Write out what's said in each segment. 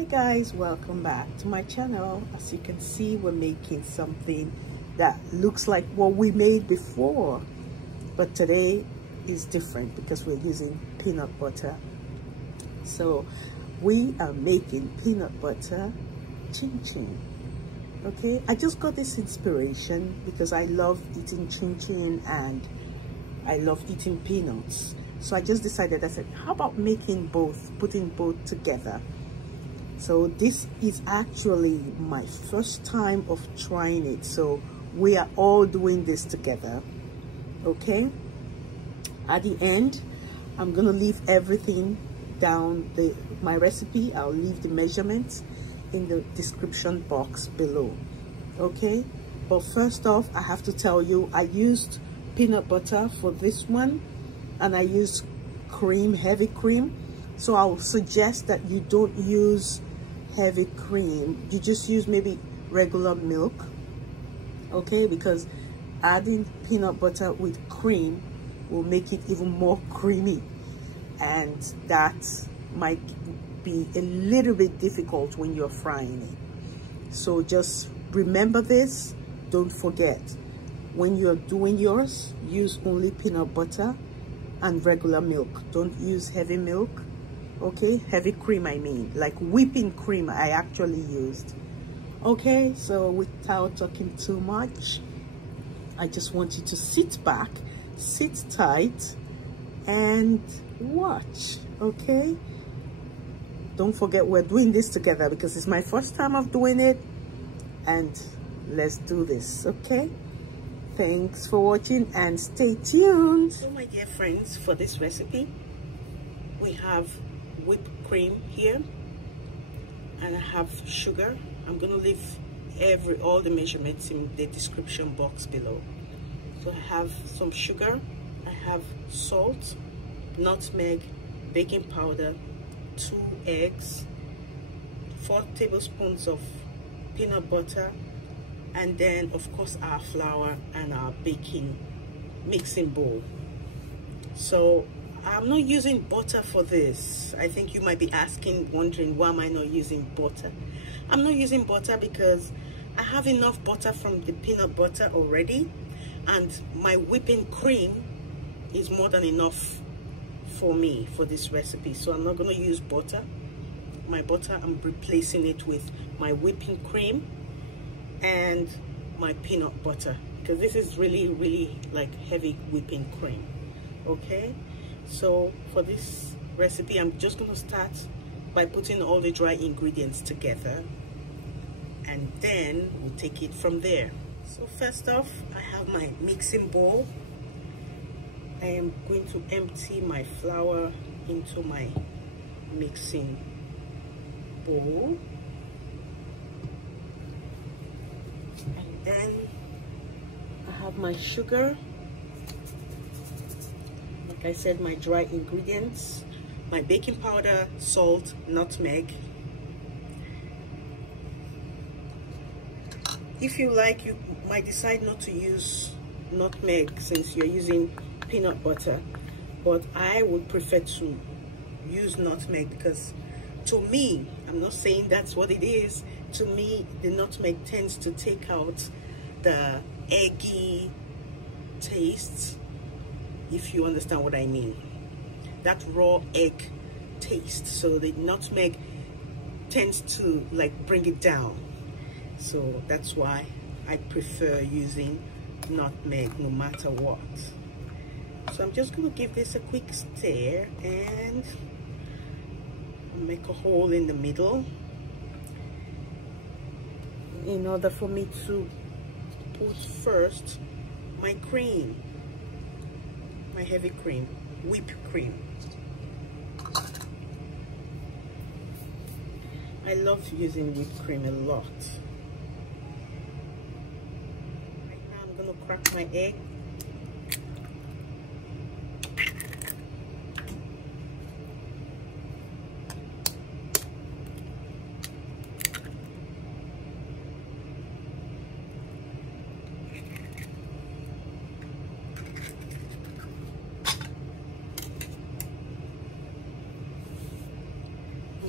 Hi guys, welcome back to my channel. As you can see, we're making something that looks like what we made before, but today is different because we're using peanut butter. So we are making peanut butter Chinchin. Okay, I just got this inspiration because I love eating Chinchin and I love eating peanuts. So I just decided, I said, how about making both, putting both together? So this is actually my first time of trying it. So we are all doing this together, okay? At the end, I'm gonna leave everything down, my recipe. I'll leave the measurements in the description box below, okay? But first off, I have to tell you, I used peanut butter for this one, and I used cream, heavy cream. So I'll suggest that you don't use heavy cream. You just use maybe regular milk, okay? Because adding peanut butter with cream will make it even more creamy, and that might be a little bit difficult when you're frying it. So just remember this, don't forget. When you're doing yours, use only peanut butter and regular milk. Don't use heavy milk, okay? Heavy cream, I mean, like whipping cream I actually used. Okay, so without talking too much, I just want you to sit back, sit tight, and watch, okay? Don't forget, we're doing this together because it's my first time of doing it, and let's do this, okay? Thanks for watching and stay tuned. So my dear friends, for this recipe, we have whipped cream here, and I have sugar. I'm gonna leave all the measurements in the description box below. So I have some sugar, I have salt, nutmeg, baking powder, 2 eggs, 4 tablespoons of peanut butter, and then of course our flour and our baking mixing bowl. So I'm not using butter for this. I think you might be asking, wondering, why am I not using butter? I'm not using butter because I have enough butter from the peanut butter already, and my whipping cream is more than enough for me for this recipe. So I'm not going to use butter. My butter, I'm replacing it with my whipping cream and my peanut butter, because this is really like heavy whipping cream, okay? So for this recipe, I'm just going to start by putting all the dry ingredients together, and then we'll take it from there. So first off, I have my mixing bowl. I am going to empty my flour into my mixing bowl. And then I have my sugar. Like I said, my dry ingredients, my baking powder, salt, nutmeg. If you like, you might decide not to use nutmeg since you're using peanut butter, but I would prefer to use nutmeg because to me, I'm not saying that's what it is, to me the nutmeg tends to take out the eggy taste, if you understand what I mean, that raw egg taste. So the nutmeg tends to like bring it down. So that's why I prefer using nutmeg no matter what. So I'm just going to give this a quick stir and make a hole in the middle in order for me to put first my cream, my heavy cream, whipped cream. I love using whipped cream a lot. Right now I'm going to crack my egg.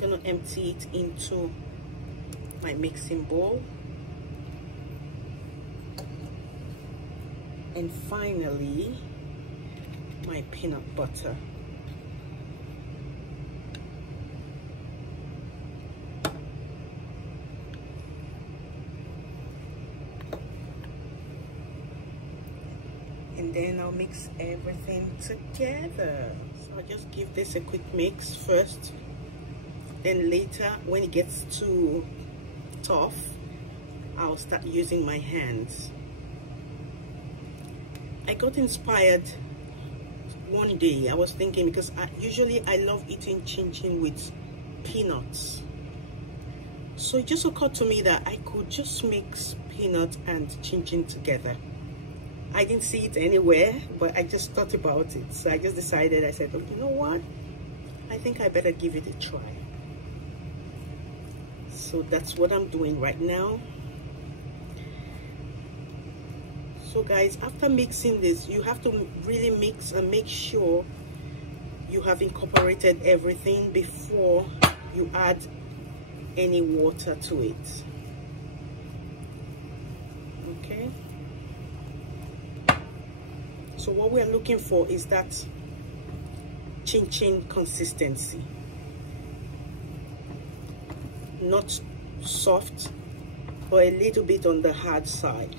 I'm gonna empty it into my mixing bowl. And finally, my peanut butter. And then I'll mix everything together. So I'll just give this a quick mix first. Then later, when it gets too tough, I'll start using my hands. I got inspired one day. I was thinking, because usually I love eating chinchin with peanuts. So it just occurred to me that I could just mix peanut and chinchin together. I didn't see it anywhere, but I just thought about it. So I just decided, I said, oh, you know what? I think I better give it a try. So that's what I'm doing right now. So guys, after mixing this, you have to really mix and make sure you have incorporated everything before you add any water to it. Okay? So what we're looking for is that chin-chin consistency. Not soft, but a little bit on the hard side.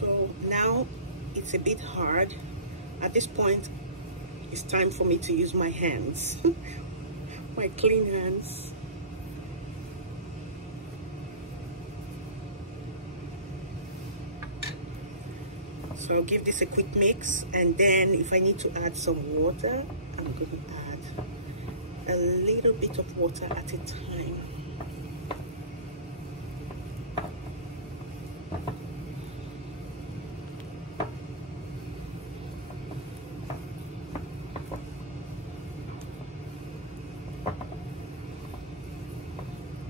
So now it's a bit hard. At this point, it's time for me to use my hands, my clean hands. So I'll give this a quick mix, and then if I need to add some water, I'm going to add a little bit of water at a time.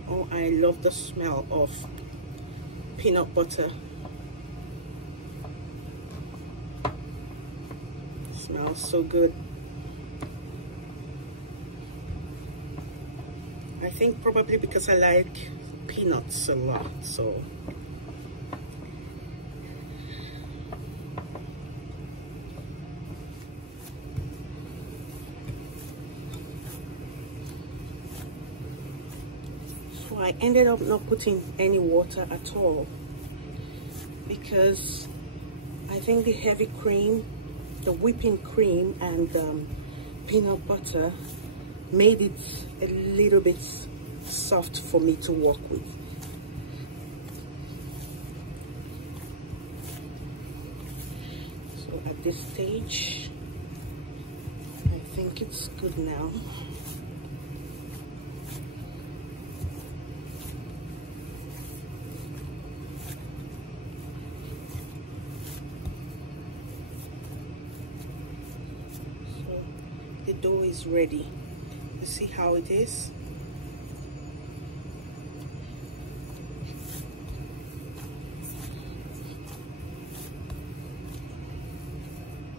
Oh, I love the smell of peanut butter. Smells so good. I think probably because I like peanuts a lot, so I ended up not putting any water at all, because I think the heavy cream, the whipping cream and peanut butter made it a little bit soft for me to work with. So at this stage, I think it's good now. The dough is ready. You see how it is?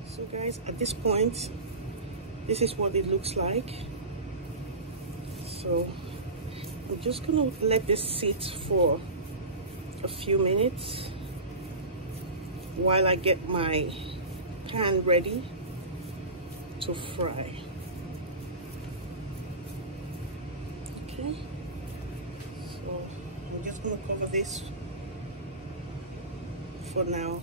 So guys, at this point, this is what it looks like. So I'm just gonna let this sit for a few minutes while I get my pan ready to fry. Okay, so I'm just going to cover this for now.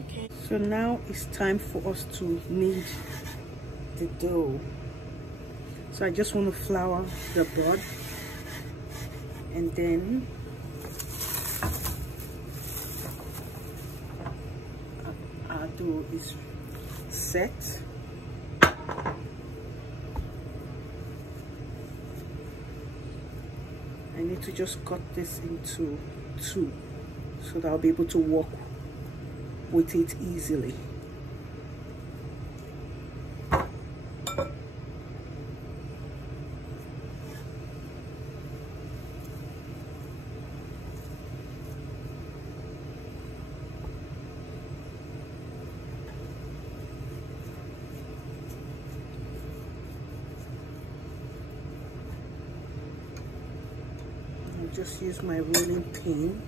Okay, so now it's time for us to knead the dough. So I just want to flour the board, and then our dough is set. I need to just cut this into two so that I'll be able to work with it easily. just use my rolling pin.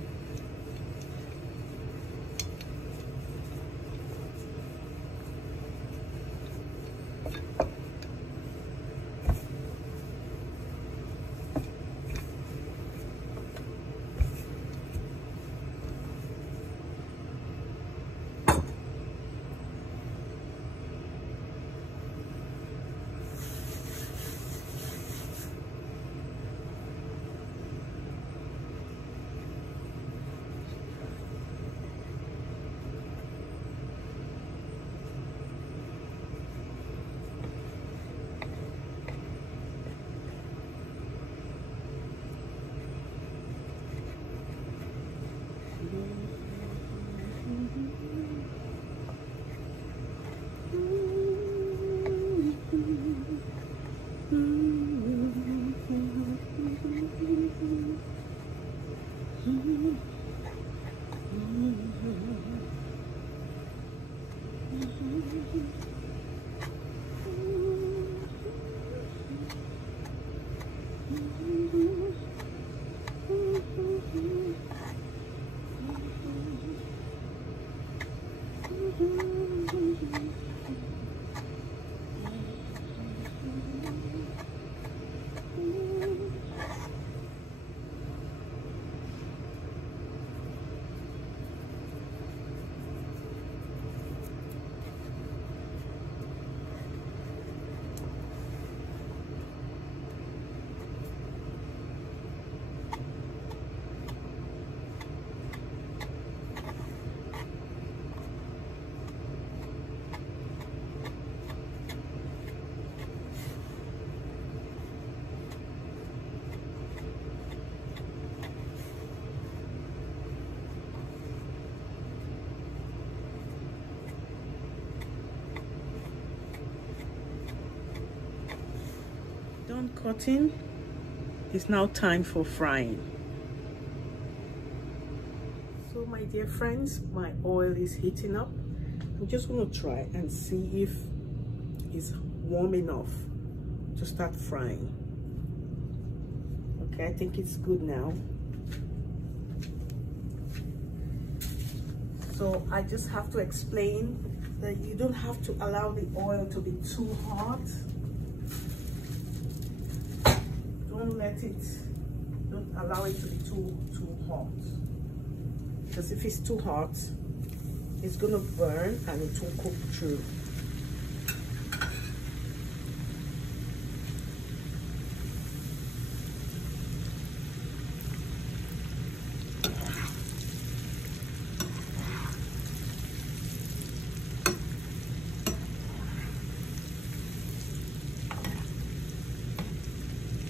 Done cutting. It's now time for frying. So my dear friends, my oil is heating up. I'm just going to try and see if it's warm enough to start frying. Okay, I think it's good now. So I just have to explain that you don't have to allow the oil to be too hot. Don't allow it to be too hot, because if it's too hot, it's gonna burn and it won't cook through.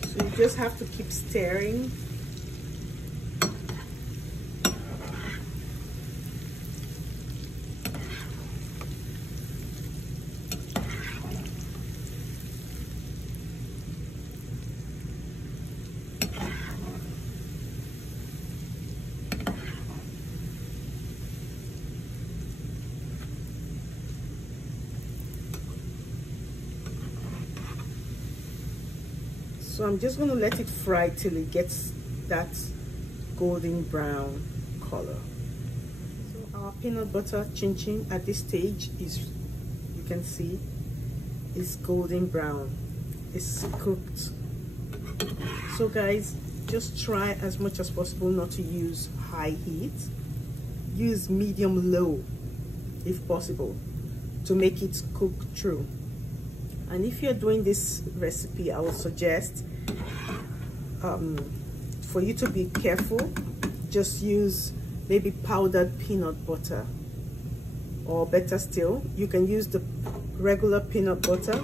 So you just have to keep stirring. So I'm just going to let it fry till it gets that golden brown color. So our peanut butter chinchin at this stage is, you can see, is golden brown. It's cooked. So guys, just try as much as possible not to use high heat. Use medium low if possible to make it cook through. And if you're doing this recipe, I would suggest for you to be careful, just use maybe powdered peanut butter, or better still, you can use the regular peanut butter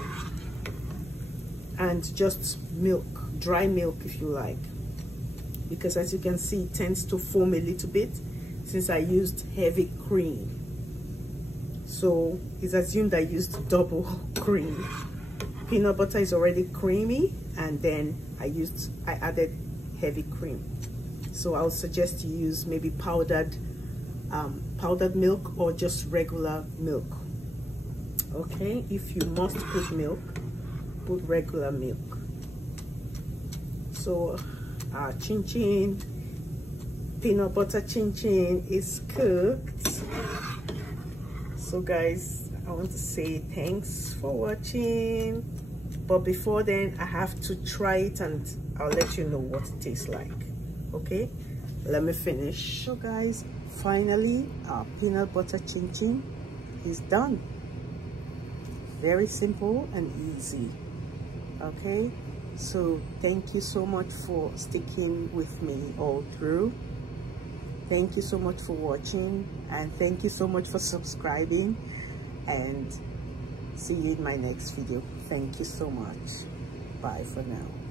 and just milk, dry milk if you like, because as you can see it tends to foam a little bit since I used heavy cream. So it's assumed I used double cream. Peanut butter is already creamy, and then I added heavy cream. So I would suggest you use maybe powdered milk or just regular milk. Okay, if you must put milk, put regular milk. So Our Chinchin, peanut butter Chinchin is cooked. So guys, I want to say thanks for watching. But before then, I have to try it and I'll let you know what it tastes like. Okay, let me finish. So guys, finally our peanut butter Chinchin is done. Very simple and easy. Okay, so thank you so much for sticking with me all through. Thank you so much for watching, and thank you so much for subscribing, and see you in my next video. Thank you so much. Bye for now.